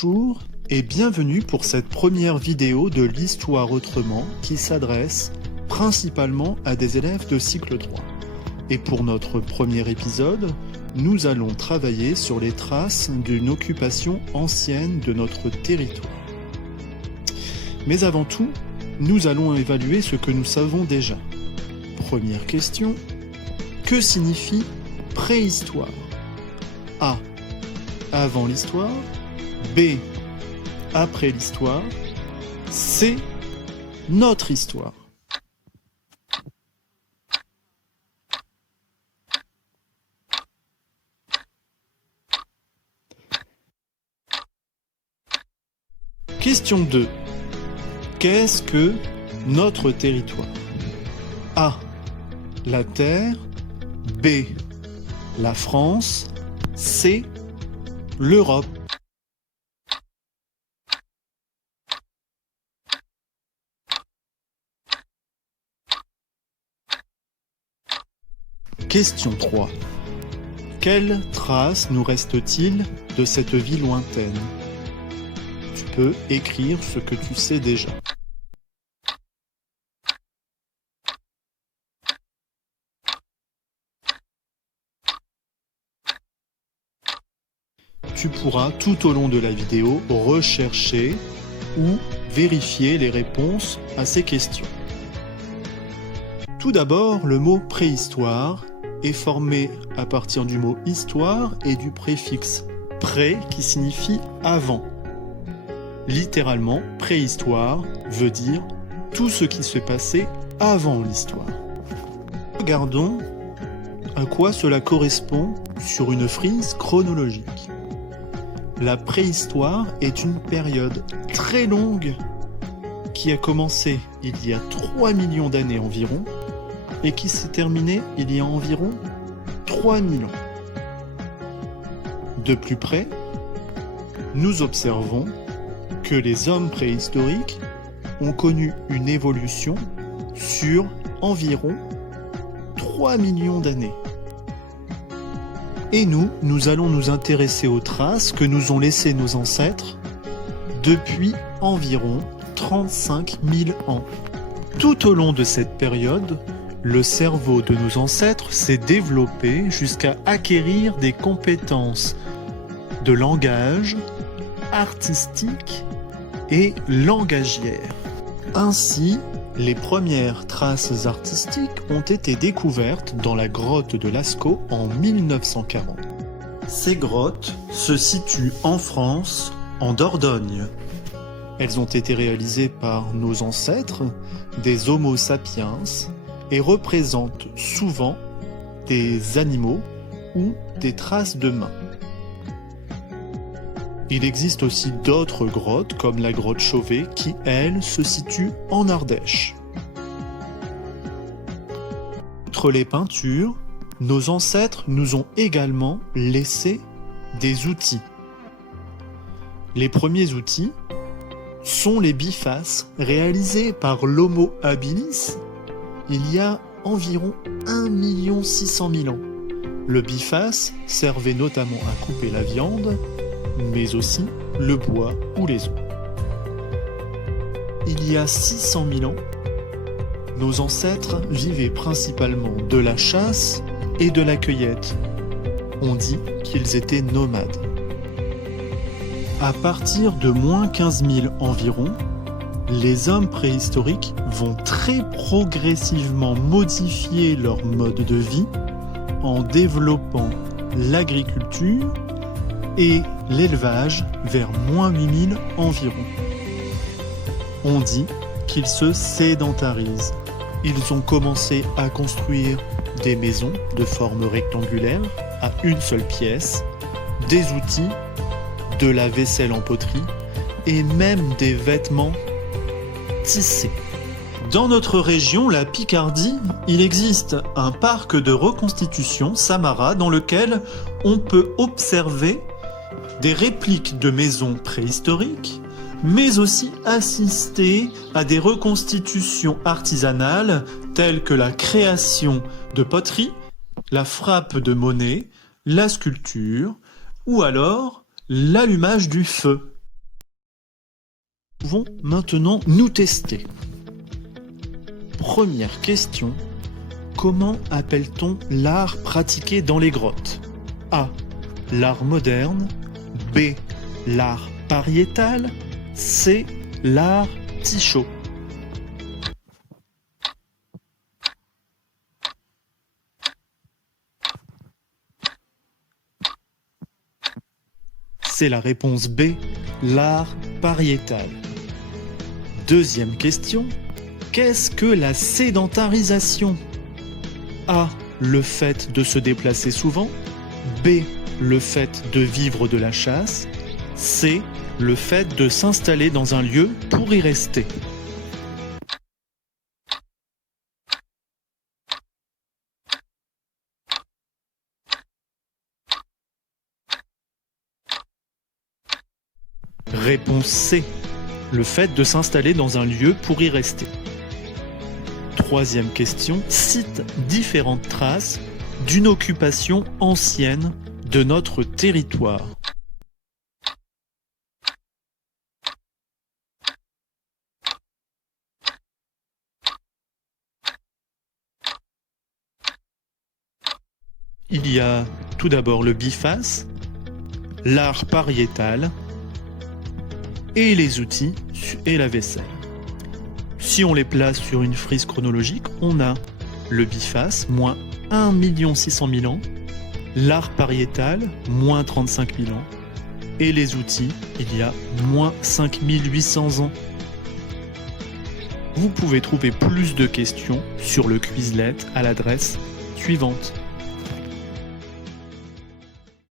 Bonjour et bienvenue pour cette première vidéo de l'Histoire autrement qui s'adresse principalement à des élèves de cycle 3. Et pour notre premier épisode, nous allons travailler sur les traces d'une occupation ancienne de notre territoire. Mais avant tout, nous allons évaluer ce que nous savons déjà. Première question, que signifie préhistoire? A. Avant l'histoire. B. Après l'histoire. C. Notre histoire. Question 2. Qu'est-ce que notre territoire? A. La Terre. B. La France. C. L'Europe. Question 3. Quelles traces nous reste-t-il de cette vie lointaine? Tu peux écrire ce que tu sais déjà. Tu pourras tout au long de la vidéo rechercher ou vérifier les réponses à ces questions. Tout d'abord, le mot préhistoire est formé à partir du mot histoire et du préfixe pré qui signifie avant. Littéralement, préhistoire veut dire tout ce qui se passait avant l'histoire. Regardons à quoi cela correspond sur une frise chronologique. La préhistoire est une période très longue qui a commencé il y a 3 millions d'années environ et qui s'est terminée il y a environ 3000 ans. De plus près, nous observons que les hommes préhistoriques ont connu une évolution sur environ 3 millions d'années. Et nous allons nous intéresser aux traces que nous ont laissées nos ancêtres depuis environ 35 000 ans. Tout au long de cette période, le cerveau de nos ancêtres s'est développé jusqu'à acquérir des compétences de langage, artistique et langagière. Ainsi, les premières traces artistiques ont été découvertes dans la grotte de Lascaux en 1940. Ces grottes se situent en France, en Dordogne. Elles ont été réalisées par nos ancêtres, des Homo sapiens, et représentent souvent des animaux ou des traces de mains. Il existe aussi d'autres grottes, comme la grotte Chauvet, qui, elle, se situe en Ardèche. Outre les peintures, nos ancêtres nous ont également laissé des outils. Les premiers outils sont les bifaces réalisés par l'Homo habilis il y a environ 1 600 000 ans. Le biface servait notamment à couper la viande, mais aussi le bois ou les os. Il y a 600 000 ans, nos ancêtres vivaient principalement de la chasse et de la cueillette. On dit qu'ils étaient nomades. À partir de moins 15 000 environ, les hommes préhistoriques vont très progressivement modifier leur mode de vie en développant l'agriculture et l'élevage vers moins 8000 environ. On dit qu'ils se sédentarisent. Ils ont commencé à construire des maisons de forme rectangulaire à une seule pièce, des outils, de la vaisselle en poterie et même des vêtements tissés. Dans notre région, la Picardie, il existe un parc de reconstitution, Samara, dans lequel on peut observer des répliques de maisons préhistoriques, mais aussi assister à des reconstitutions artisanales telles que la création de poteries, la frappe de monnaie, la sculpture ou alors l'allumage du feu. Nous pouvons maintenant nous tester. Première question. Comment appelle-t-on l'art pratiqué dans les grottes? A. L'art moderne. B. L'art pariétal. C. L'art Tycho. C'est la réponse B, l'art pariétal. Deuxième question, qu'est-ce que la sédentarisation? A. Le fait de se déplacer souvent. B. Le fait de vivre de la chasse. C. Le fait de s'installer dans un lieu pour y rester. Réponse C. Le fait de s'installer dans un lieu pour y rester. Troisième question. Cite différentes traces d'une occupation ancienne de notre territoire. Il y a tout d'abord le biface, l'art pariétal et les outils et la vaisselle. Si on les place sur une frise chronologique, on a le biface, moins 1 600 000 ans, l'art pariétal, moins 35 000 ans, et les outils, il y a moins 5 800 ans. Vous pouvez trouver plus de questions sur le Quizlet à l'adresse suivante.